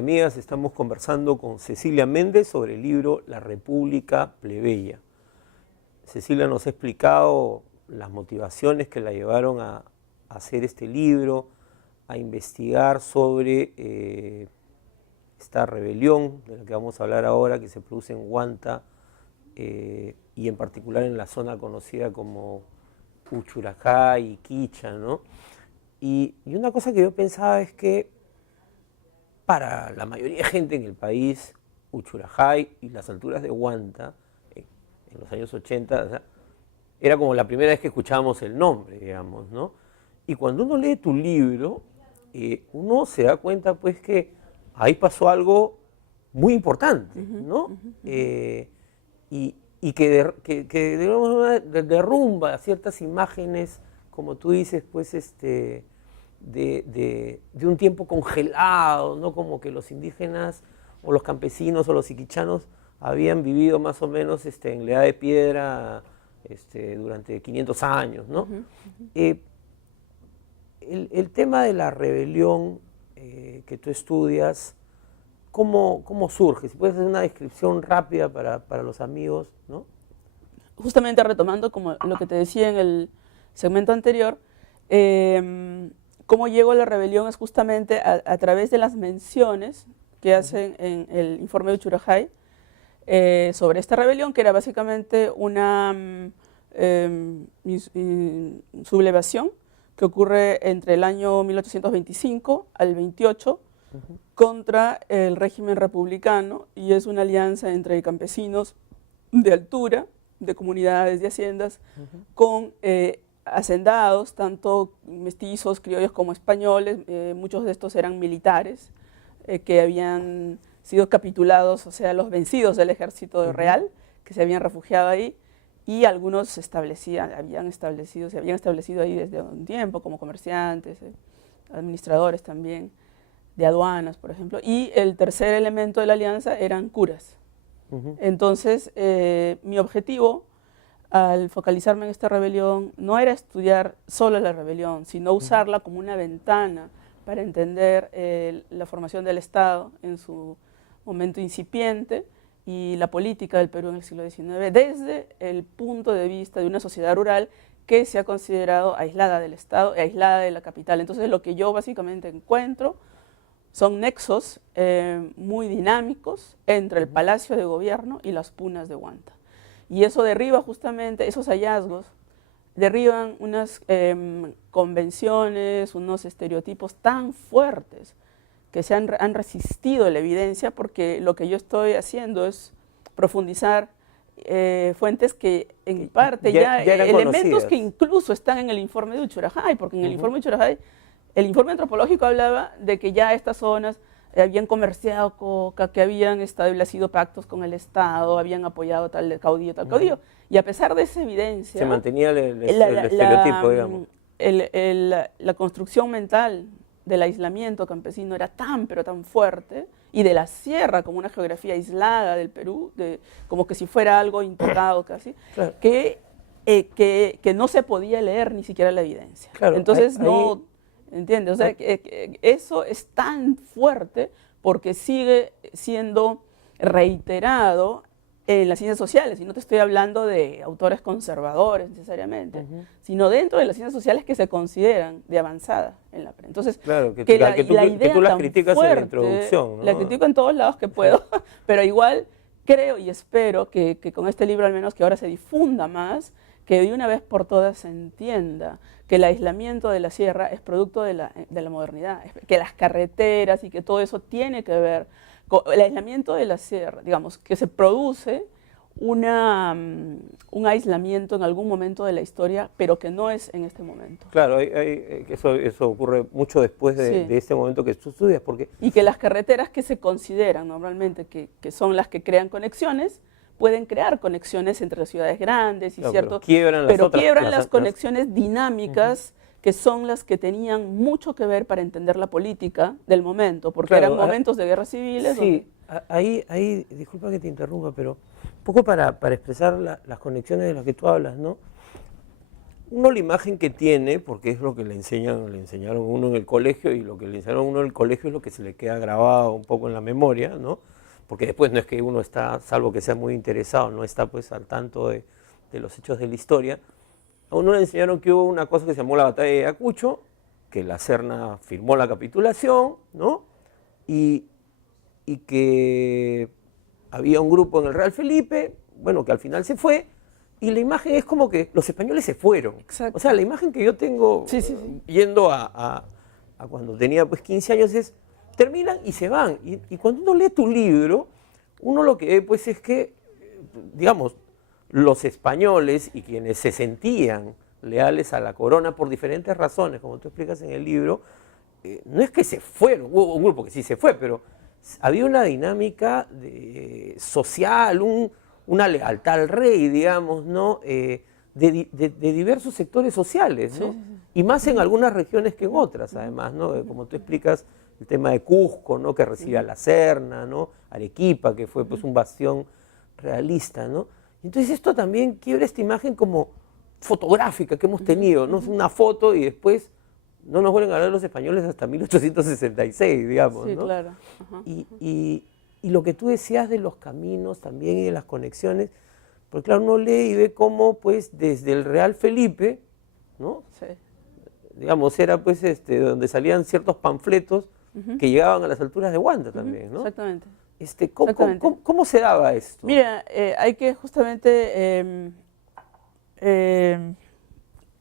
Amigas, estamos conversando con Cecilia Méndez sobre el libro La República Plebeya. Cecilia nos ha explicado las motivaciones que la llevaron a hacer este libro, a investigar sobre esta rebelión de la que vamos a hablar ahora, que se produce en Huanta y en particular en la zona conocida como Uchurajay y Quicha, ¿no? Y una cosa que yo pensaba es que para la mayoría de gente en el país, Uchurajay y las alturas de Huanta, en los años 80, o sea, era como la primera vez que escuchábamos el nombre, digamos, ¿no? Y cuando uno lee tu libro, uno se da cuenta, pues, que ahí pasó algo muy importante, ¿no? Y que de alguna manera derrumba ciertas imágenes, como tú dices, pues, de un tiempo congelado, ¿no? Como que los indígenas o los campesinos o los iquichanos habían vivido más o menos en la edad de piedra durante 500 años, ¿no? El tema de la rebelión que tú estudias, ¿cómo surge? Si puedes hacer una descripción rápida para los amigos, ¿no? Justamente retomando como lo que te decía en el segmento anterior, cómo llegó a la rebelión es justamente a través de las menciones que hacen en el informe de Uchurajay sobre esta rebelión, que era básicamente una sublevación que ocurre entre el año 1825 al 28 contra el régimen republicano, y es una alianza entre campesinos de altura, de comunidades de haciendas, con hacendados, tanto mestizos, criollos como españoles. Muchos de estos eran militares que habían sido capitulados, o sea, los vencidos del ejército real, que se habían refugiado ahí, y algunos se habían establecido ahí desde un tiempo, como comerciantes, administradores también, de aduanas, por ejemplo. Y el tercer elemento de la alianza eran curas. Entonces, mi objetivo al focalizarme en esta rebelión no era estudiar solo la rebelión, sino usarla como una ventana para entender la formación del Estado en su momento incipiente y la política del Perú en el siglo XIX, desde el punto de vista de una sociedad rural que se ha considerado aislada del Estado y aislada de la capital. Entonces, lo que yo básicamente encuentro son nexos muy dinámicos entre el Palacio de Gobierno y las punas de Huanta. Y eso derriba justamente, esos hallazgos, derriban unas convenciones, unos estereotipos tan fuertes que han resistido la evidencia, porque lo que yo estoy haciendo es profundizar fuentes que en parte ya elementos conocidas, que incluso están en el informe de Uchurajay, porque en el informe de Uchurajay, el informe antropológico hablaba de que ya estas zonas habían comerciado coca, que habían establecido pactos con el Estado, habían apoyado tal caudillo, y a pesar de esa evidencia… Se mantenía el estereotipo, digamos. La construcción mental del aislamiento campesino era tan, pero tan fuerte, y de la sierra como una geografía aislada del Perú, como que si fuera algo intocado casi, claro, que no se podía leer ni siquiera la evidencia. Claro, entonces no… ¿Entiendes? O sea, eso es tan fuerte porque sigue siendo reiterado en las ciencias sociales, y no te estoy hablando de autores conservadores necesariamente, sino dentro de las ciencias sociales que se consideran de avanzada en la prensa. Entonces, claro, que tú las criticas fuerte, en la introducción, ¿no? La critico en todos lados que puedo, pero igual creo y espero que con este libro al menos que ahora se difunda más, que de una vez por todas se entienda que el aislamiento de la sierra es producto de la modernidad, que las carreteras y que todo eso tiene que ver con el aislamiento de la sierra, digamos, que se produce un aislamiento en algún momento de la historia, pero que no es en este momento. Claro, eso ocurre mucho después de este momento que tú estudias. Y que las carreteras que se consideran normalmente que son las que crean conexiones, pueden crear conexiones entre ciudades grandes, y claro, cierto, pero quiebran las conexiones dinámicas que son las que tenían mucho que ver para entender la política del momento, porque eran momentos de guerras civiles. Sí, ahí, disculpa que te interrumpa, pero un poco para expresar las conexiones de las que tú hablas, ¿no? uno la imagen que tiene, porque es lo que le enseñaron a uno en el colegio, y lo que le enseñaron a uno en el colegio es lo que se le queda grabado un poco en la memoria, ¿no? Porque después no es que uno está, salvo que sea muy interesado, no está pues al tanto de los hechos de la historia. A uno le enseñaron que hubo una cosa que se llamó la batalla de Ayacucho, que la Serna firmó la capitulación, ¿no? Y que había un grupo en el Real Felipe, bueno, que al final se fue, y la imagen es como que los españoles se fueron. Exacto. O sea, la imagen que yo tengo yendo a cuando tenía pues 15 años es, terminan y se van. Y cuando uno lee tu libro, uno lo que ve pues es que, digamos, los españoles y quienes se sentían leales a la corona por diferentes razones, como tú explicas en el libro, no es que se fueron, hubo un grupo que sí se fue, pero había una dinámica social, una lealtad al rey, digamos, ¿no? De diversos sectores sociales, ¿no? Y más en algunas regiones que en otras, además, ¿no? Como tú explicas, el tema de Cusco, ¿no? Que recibe a la Serna, ¿no? Arequipa, que fue pues un bastión realista, ¿no? Entonces esto también quiebra esta imagen como fotográfica que hemos tenido, ¿no? Una foto y después no nos vuelven a hablar los españoles hasta 1866, digamos, Sí, ¿no? claro. Y lo que tú decías de los caminos también y de las conexiones, porque claro, uno lee y ve cómo pues desde el Real Felipe, ¿no? Sí. Digamos, era pues donde salían ciertos panfletos que llegaban a las alturas de Huanta también, ¿no? Exactamente. ¿Cómo se daba esto? Mira, hay que justamente,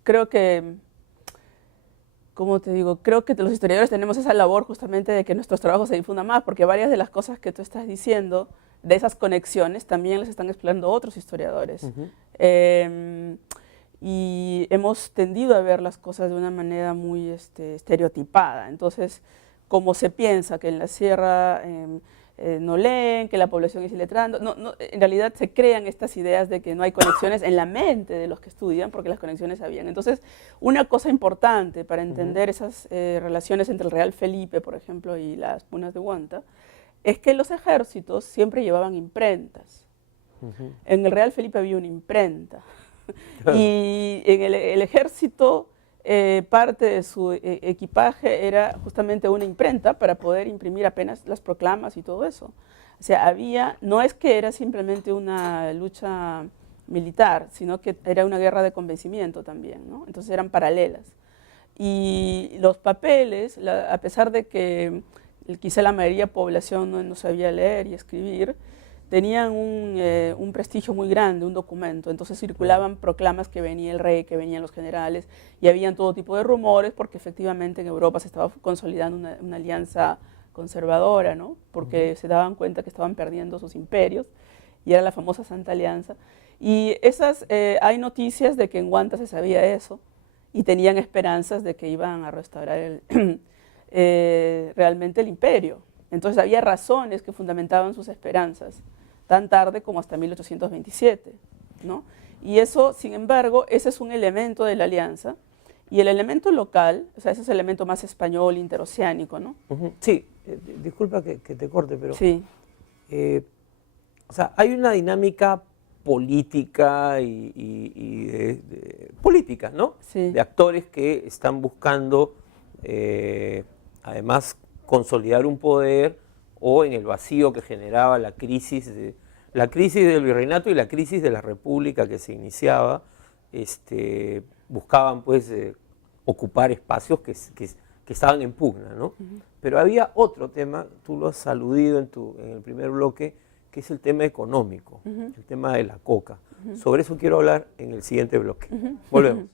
creo que, ¿cómo te digo? Creo que los historiadores tenemos esa labor justamente de que nuestros trabajos se difundan más, porque varias de las cosas que tú estás diciendo, de esas conexiones, también las están explorando otros historiadores. Y hemos tendido a ver las cosas de una manera muy estereotipada. Entonces, como se piensa que en la sierra no leen, que la población es iletrada, en realidad se crean estas ideas de que no hay conexiones en la mente de los que estudian, porque las conexiones habían. Entonces, una cosa importante para entender esas relaciones entre el Real Felipe, por ejemplo, y las punas de Huanta, es que los ejércitos siempre llevaban imprentas. En el Real Felipe había una imprenta. Claro. Y en el ejército parte de su equipaje era justamente una imprenta para poder imprimir apenas las proclamas y todo eso. O sea, no es que era simplemente una lucha militar, sino que era una guerra de convencimiento también, ¿no? Entonces eran paralelas. Y los papeles, a pesar de que quizá la mayoría de la población no sabía leer y escribir, tenían un prestigio muy grande, un documento. Entonces circulaban proclamas que venía el rey, que venían los generales, y habían todo tipo de rumores, porque efectivamente en Europa se estaba consolidando una alianza conservadora, ¿no? Porque se daban cuenta que estaban perdiendo sus imperios, y era la famosa Santa Alianza. Y hay noticias de que en Huanta se sabía eso, y tenían esperanzas de que iban a restaurar realmente el imperio. Entonces había razones que fundamentaban sus esperanzas, tan tarde como hasta 1827, ¿no? Y eso, sin embargo, ese es un elemento de la alianza, y el elemento local, o sea, ese es el elemento más español, interoceánico, ¿no? Sí, disculpa que te corte, pero sí. O sea, hay una dinámica política política, ¿no? Sí. De actores que están buscando, además, consolidar un poder, o en el vacío que generaba la crisis del virreinato y la crisis de la república que se iniciaba, buscaban pues ocupar espacios que estaban en pugna, ¿no? Pero había otro tema, tú lo has aludido en el primer bloque, que es el tema económico, el tema de la coca. Sobre eso quiero hablar en el siguiente bloque. Volvemos.